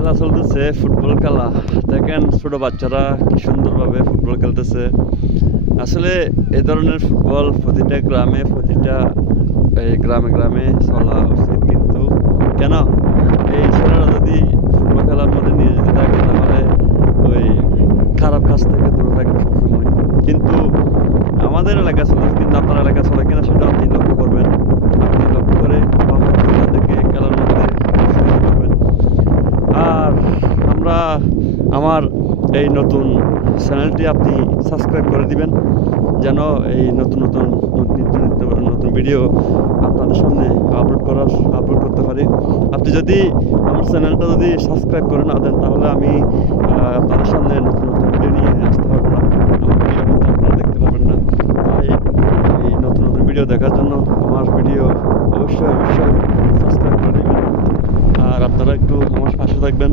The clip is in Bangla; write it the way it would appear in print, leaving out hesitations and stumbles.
খেলা চলতেছে, ফুটবল খেলা। দেখেন ছোট বাচ্চারা কি সুন্দরভাবে ফুটবল খেলতেছে। আসলে এ ধরনের ফুটবল প্রতিটা গ্রামে গ্রামে গ্রামে চলা উচিত। কিন্তু কেন এই ছেলেরা যদি ফুটবল খেলার মধ্যে নিয়ে যেতে থাকে তাহলে ওই খারাপ কাজ থেকে দূরে থাকবে সবসময়। কিন্তু আমাদের এলাকা চলে, কিন্তু আপনার এলাকা চলে কিনা সেটা আপনি লক্ষ্য করবেন। আপনি লক্ষ্য করে বা হয়তো তাদেরকে খেলার মধ্যে উৎসাহিত করবেন। আর আমার এই নতুন চ্যানেলটি আপনি সাবস্ক্রাইব করে দিবেন, যেন এই নতুন নতুন নতুন ভিডিও আপনাদের সামনে আপলোড করতে পারি। আপনি যদি আমার চ্যানেলটা যদি সাবস্ক্রাইব করে না দেন তাহলে আমি আপনাদের সামনে নতুন নতুন ভিডিও নিয়ে আসতে পারবো না। আমার ভিডিও কিন্তু আপনারা দেখতে পারবেন না। তাই এই নতুন নতুন ভিডিও দেখার জন্য আমার ভিডিও অবশ্যই সাবস্ক্রাইব করে দেবেন। আর আপনারা একটু আমার পাশে থাকবেন।